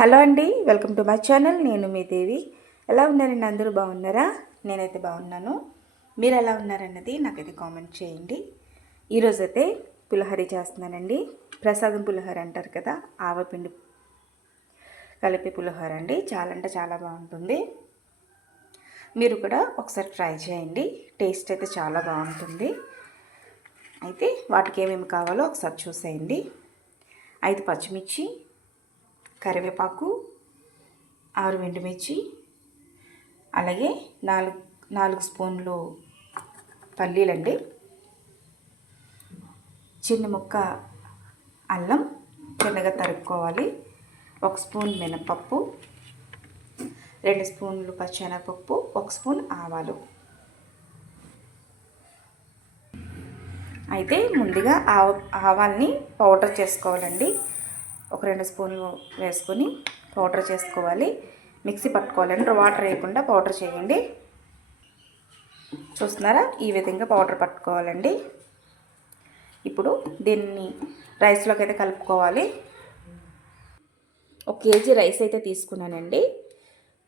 Hello అండి welcome to my channel. నేను మీ దేవి. ఎలా ఉన్నారండి అందరూ బాగున్నారా? నేనైతే బాగున్నాను. మీరు ఎలా ఉన్నారన్నది నాకైతే కామెంట్ చేయండి. ఈరోజైతే పులిహోర చేస్తున్నానండి. ప్రసాదం పులిహోర అంటారు కదా ఆవపిండి కలిపి పులిహోర అండి. చాలా అంటే చాలా బాగుంటుంది. మీరు కూడా ఒకసారి ట్రై చేయండి. టేస్ట్ అయితే చాలా బాగుంటుంది. అయితే వాటికి ఏమేమి కావాలో ఒకసారి చూసేయండి. ఐదు పచ్చిమిర్చి కరివేపాకు ఆరు ఎండుమిర్చి అలాగే నాలుగు నాలుగు స్పూన్లు పల్లీలండి చిన్న ముక్క అల్లం చిన్నగా తరుక్కోవాలి ఒక స్పూన్ మినపప్పు రెండు స్పూన్లు పచ్చెనగపప్పు ఒక స్పూన్ ఆవాలు. అయితే ముందుగా ఆవ ఆవాల్ని పౌడర్ చేసుకోవాలండి. ఒక రెండు స్పూన్లు వేసుకొని పౌడర్ చేసుకోవాలి. మిక్సీ పట్టుకోవాలండి. వాటర్ వేయకుండా పౌడర్ చేయండి. చూస్తున్నారా? ఈ విధంగా పౌడర్ పట్టుకోవాలండి. ఇప్పుడు దీన్ని రైస్లోకి అయితే కలుపుకోవాలి. ఒక కేజీ రైస్ అయితే తీసుకున్నానండి.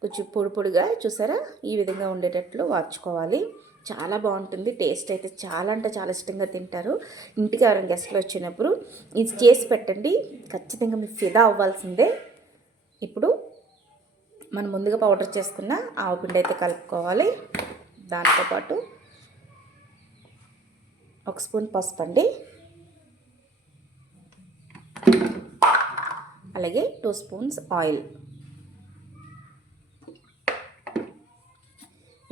కొంచెం పొడి పొడిగా చూసారా? ఈ విధంగా ఉండేటట్లు వార్చుకోవాలి. చాలా బాగుంటుంది. టేస్ట్ అయితే చాలా అంటే చాలా ఇష్టంగా తింటారు. ఇంటికి ఎవరైనా గెస్ట్లు వచ్చినప్పుడు ఇది చేసి పెట్టండి. ఖచ్చితంగా మీరు ఫిదా అవ్వాల్సిందే. ఇప్పుడు మనం ముందుగా పౌడర్ చేసుకున్న ఆవపిండి అయితే కలుపుకోవాలి. దాంతోపాటు ఒక స్పూన్ పసుపు అండి. అలాగే టూ స్పూన్స్ ఆయిల్.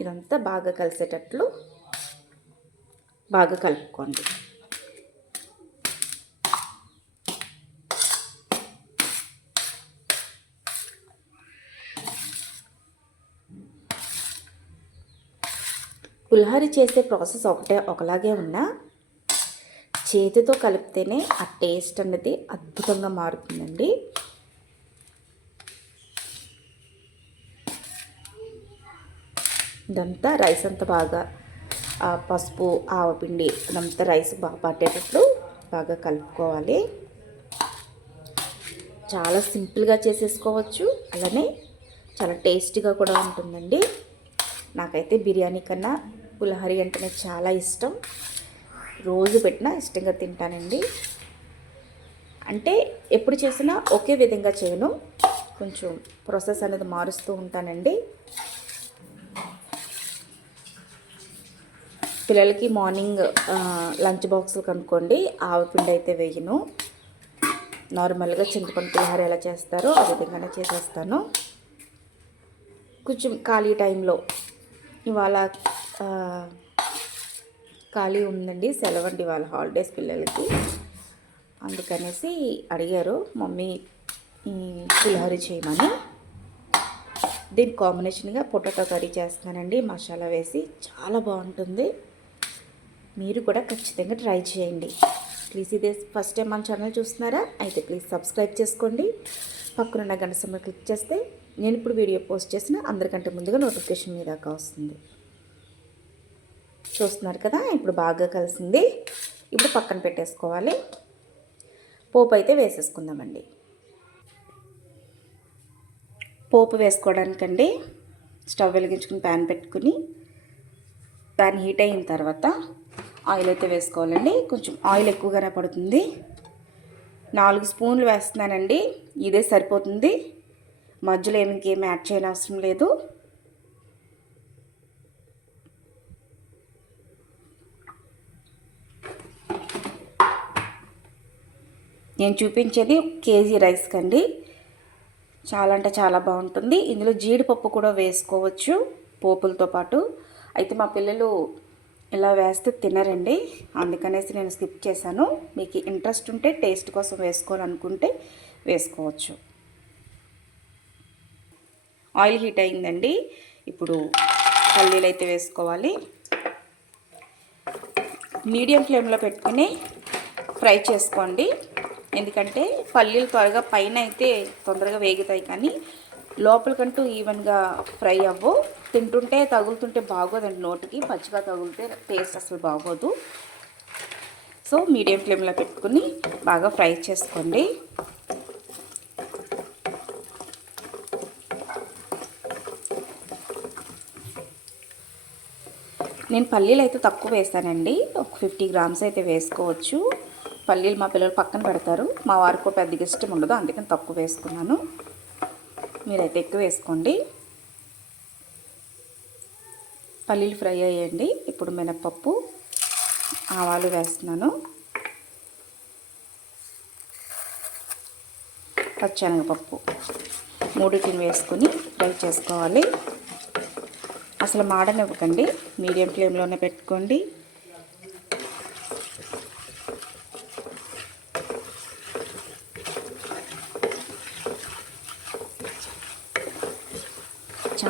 ఇదంతా బాగా కలిసేటట్లు బాగా కలుపుకోండి. పులిహోర చేసే ప్రాసెస్ ఒకటే ఒకలాగే ఉన్నా చేతితో కలిపితేనే ఆ టేస్ట్ అనేది అద్భుతంగా మారుతుందండి. ఇదంతా రైస్ అంతా బాగా పసుపు ఆవపిండి అదంతా రైస్ బాగా పట్టేటట్లు బాగా కలుపుకోవాలి. చాలా సింపుల్గా చేసేసుకోవచ్చు. అలానే చాలా టేస్టీగా కూడా ఉంటుందండి. నాకైతే బిర్యానీ కన్నా పులిహోర అంటేనే చాలా ఇష్టం. రోజు పెట్టినా ఇష్టంగా తింటానండి. అంటే ఎప్పుడు చేసినా ఒకే విధంగా చేయను. కొంచెం ప్రాసెస్ అనేది మారుస్తూ ఉంటానండి. పిల్లలకి మార్నింగ్ లంచ్ బాక్సులు కనుక్కోండి. ఆవపిండి అయితే వేయను. నార్మల్గా చింతపండు పులిహార ఎలా చేస్తారో ఆ విధంగానే చేసేస్తాను. కొంచెం ఖాళీ టైంలో ఇవాళ ఖాళీ ఉందండి. సెలవండి వాళ్ళ హాలిడేస్ పిల్లలకి. అందుకనేసి అడిగారు మమ్మీ పులిహోర చేయమని. దీని కాంబినేషన్గా పొటాటో కర్రీ చేస్తున్నానండి మసాలా వేసి చాలా బాగుంటుంది. మీరు కూడా ఖచ్చితంగా ట్రై చేయండి. ప్లీజ్ ఇదే ఫస్ట్ టైం మన ఛానల్ చూస్తున్నారా? అయితే ప్లీజ్ సబ్స్క్రైబ్ చేసుకోండి. పక్కనున్న గంట సమయం క్లిక్ చేస్తే నేను ఇప్పుడు వీడియో పోస్ట్ చేసిన అందరికంటే ముందుగా నోటిఫికేషన్ మీ దాకా వస్తుంది. చూస్తున్నారు కదా? ఇప్పుడు బాగా కలిసింది. ఇప్పుడు పక్కన పెట్టేసుకోవాలి. పోపు అయితే వేసేసుకుందామండి. పోపు వేసుకోవడానికండి స్టవ్ వెలిగించుకుని ప్యాన్ పెట్టుకుని ప్యాన్ హీట్ అయిన తర్వాత ఆయిల్ అయితే వేసుకోవాలండి. కొంచెం ఆయిల్ ఎక్కువగానే పడుతుంది. నాలుగు స్పూన్లు వేస్తున్నానండి. ఇదే సరిపోతుంది. మధ్యలో ఏమి ఇంకేం యాడ్ చేయని అవసరం లేదు. నేను చూపించేది కేజీ రైస్ కండి. చాలా అంటే చాలా బాగుంటుంది. ఇందులో జీడిపప్పు కూడా వేసుకోవచ్చు పోపులతో పాటు. అయితే మా పిల్లలు ఇలా వేస్తే తినరండి. అందుకనేసి నేను స్కిప్ చేశాను. మీకు ఇంట్రెస్ట్ ఉంటే టేస్ట్ కోసం వేసుకోవాలనుకుంటే వేసుకోవచ్చు. ఆయిల్ హీట్ అయిందండి. ఇప్పుడు పల్లీలు అయితే వేసుకోవాలి. మీడియం ఫ్లేమ్లో పెట్టుకుని ఫ్రై చేసుకోండి. ఎందుకంటే పల్లీలు త్వరగా పైన అయితే తొందరగా వేగుతాయి కానీ లోపలికంటూ ఈవెన్గా ఫ్రై అవ్వు. తింటుంటే తగులుతుంటే బాగోదండి నోటికి. పచ్చిగా తగులితే టేస్ట్ అసలు బాగోదు. సో మీడియం ఫ్లేమ్లో పెట్టుకుని బాగా ఫ్రై చేసుకోండి. నేను పల్లీలు అయితే తక్కువ వేస్తానండి. ఒక ఫిఫ్టీ గ్రామ్స్ అయితే వేసుకోవచ్చు. పల్లీలు మా పిల్లలు పక్కన పెడతారు. మా వారికి పెద్దగా ఇష్టం ఉండదు. అందుకని తక్కువ వేసుకున్నాను. మీరైతే ఎక్కువ వేసుకోండి. పల్లీలు ఫ్రై అయ్యండి. ఇప్పుడు మినప్పప్పు ఆవాలు వేస్తున్నాను. పచ్చనగపప్పు మూడింటిని వేసుకుని ఫ్రై చేసుకోవాలి. అసలు మాడనివ్వకండి. మీడియం ఫ్లేమ్లోనే పెట్టుకోండి.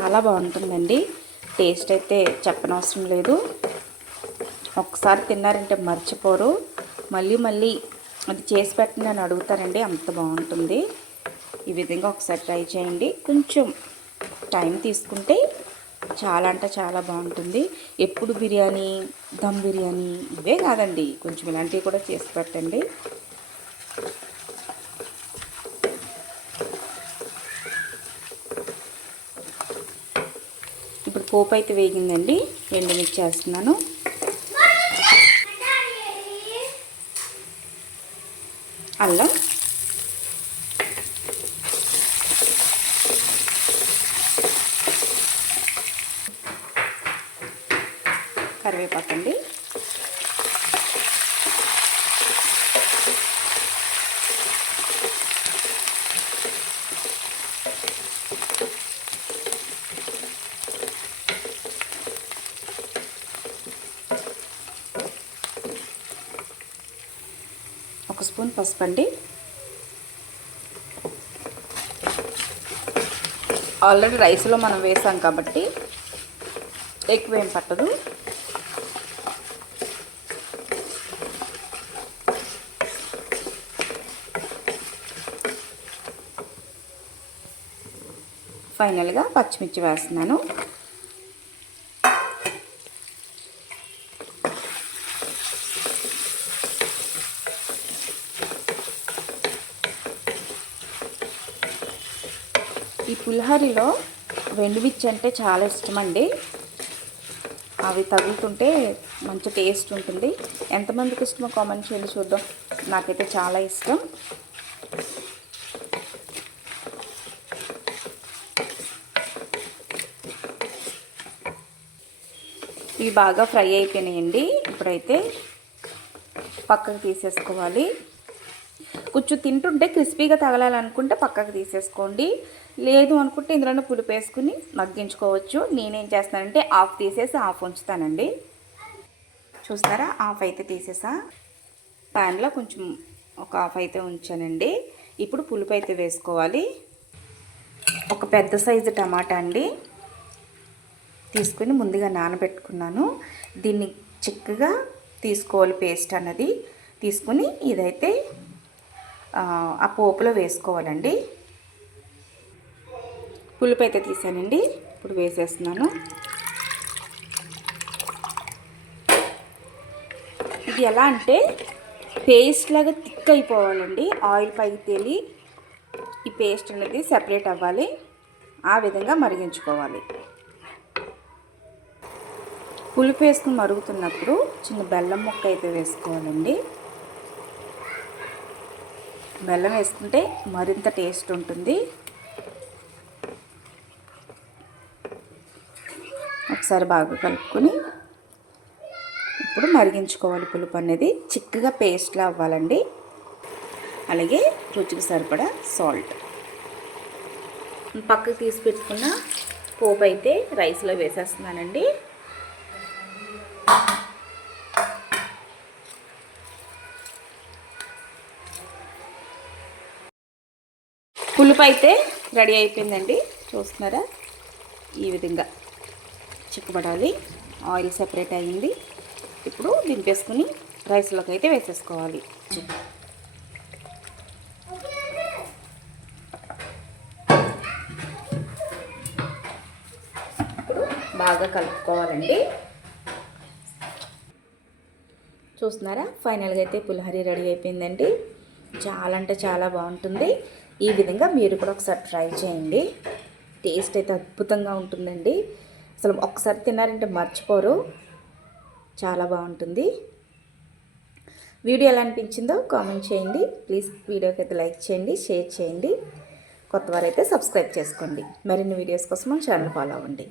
చాలా బాగుంటుందండి. టేస్ట్ అయితే చెప్పనవసరం లేదు. ఒకసారి తిన్నారంటే మర్చిపోరు. మళ్ళీ మళ్ళీ అది చేసి పెట్టండి అని అడుగుతారండి. అంత బాగుంటుంది. ఈ విధంగా ఒకసారి ట్రై చేయండి. కొంచెం టైం తీసుకుంటే చాలా అంటే చాలా బాగుంటుంది. ఎప్పుడు బిర్యానీ దమ్ బిర్యానీ ఇవే కాదండి. కొంచెం ఇలాంటివి కూడా చేసి పెట్టండి. పోపు అయితే వేగిందండి ఎండుమిర్చి చేస్తున్నాను అల్లం. కరివేపాకండి. స్పూన్ పసుపు అండి. ఆల్రెడీ రైస్లో మనం వేసాం కాబట్టి ఎక్కువ ఏం పట్టదు. ఫైనల్గా పచ్చిమిర్చి వేస్తున్నాను. ఈ పులిహోరలో వెండిమిర్చి అంటే చాలా ఇష్టం అండి అవి తగులుతుంటే మంచి టేస్ట్ ఉంటుంది. ఎంతమందికి ఇష్టమో కామెంట్ చేయండి చూద్దాం. నాకైతే చాలా ఇష్టం. ఇవి బాగా ఫ్రై అయిపోయినాయండి. ఇప్పుడైతే పక్కకు తీసేసుకోవాలి. కొంచెం తింటుంటే క్రిస్పీగా తగలాలనుకుంటే పక్కకు తీసేసుకోండి. లేదు అనుకుంటే ఇందులోనే పులుపు వేసుకుని మగ్గించుకోవచ్చు. నేనేం చేస్తానంటే ఆఫ్ తీసేసి ఆఫ్ ఉంచుతానండి. చూస్తారా? ఆఫ్ అయితే తీసేసా. ప్యాన్లో కొంచెం ఒక ఆఫ్ అయితే ఉంచానండి. ఇప్పుడు పులుపు అయితే వేసుకోవాలి. ఒక పెద్ద సైజు టమాటా అండి. తీసుకుని ముందుగా నానబెట్టుకున్నాను. దీన్ని చిక్కగా తీసుకోవాలి పేస్ట్ అన్నది. తీసుకుని ఇదైతే ఆ పోపులో వేసుకోవాలండి. పులుపు అయితే తీసానండి. ఇప్పుడు వేసేస్తున్నాను. ఇది ఎలా అంటే పేస్ట్ లాగా థిక్ అయిపోవాలండి. ఆయిల్ పైకి తేలి ఈ పేస్ట్ అనేది సెపరేట్ అవ్వాలి. ఆ విధంగా మరిగించుకోవాలి. పులుపు వేసుకుని మరుగుతున్నప్పుడు చిన్న బెల్లం ముక్క అయితే వేసుకోవాలండి. బెల్లం వేసుకుంటే మరింత టేస్ట్ ఉంటుంది. ఒకసారి బాగా కలుపుకొని ఇప్పుడు మరిగించుకోవాలి పులుపు అనేది. చిక్కగా పేస్ట్లా అవ్వాలండి. అలాగే రుచికి సరిపడా సాల్ట్ పక్కకు తీసి పెట్టుకున్న పోపు అయితే రైస్లో వేసేస్తున్నానండి. పులుపు అయితే రెడీ అయిపోయిందండి. చూస్తున్నారా? ఈ విధంగా చిక్కబడాలి. ఆయిల్ సెపరేట్ అయ్యింది. ఇప్పుడు దింపేసుకుని రైస్లోకి అయితే వేసేసుకోవాలి. ఇప్పుడు బాగా కలుపుకోవాలండి. చూస్తున్నారా? ఫైనల్గా అయితే పులిహోర రెడీ అయిపోయిందండి. చాలా అంటే చాలా బాగుంటుంది. ఈ విధంగా మీరు కూడా ఒకసారి ట్రై చేయండి. టేస్ట్ అయితే అద్భుతంగా ఉంటుందండి. అసలు ఒకసారి తిన్నారంటే మర్చిపోరు. చాలా బాగుంటుంది. వీడియో ఎలా అనిపించిందో కామెంట్ చేయండి. ప్లీజ్ వీడియోకి అయితే లైక్ చేయండి షేర్ చేయండి. కొత్త వారైతే సబ్స్క్రైబ్ చేసుకోండి. మరిన్ని వీడియోస్ కోసం మన ఛానల్ ఫాలో అవ్వండి.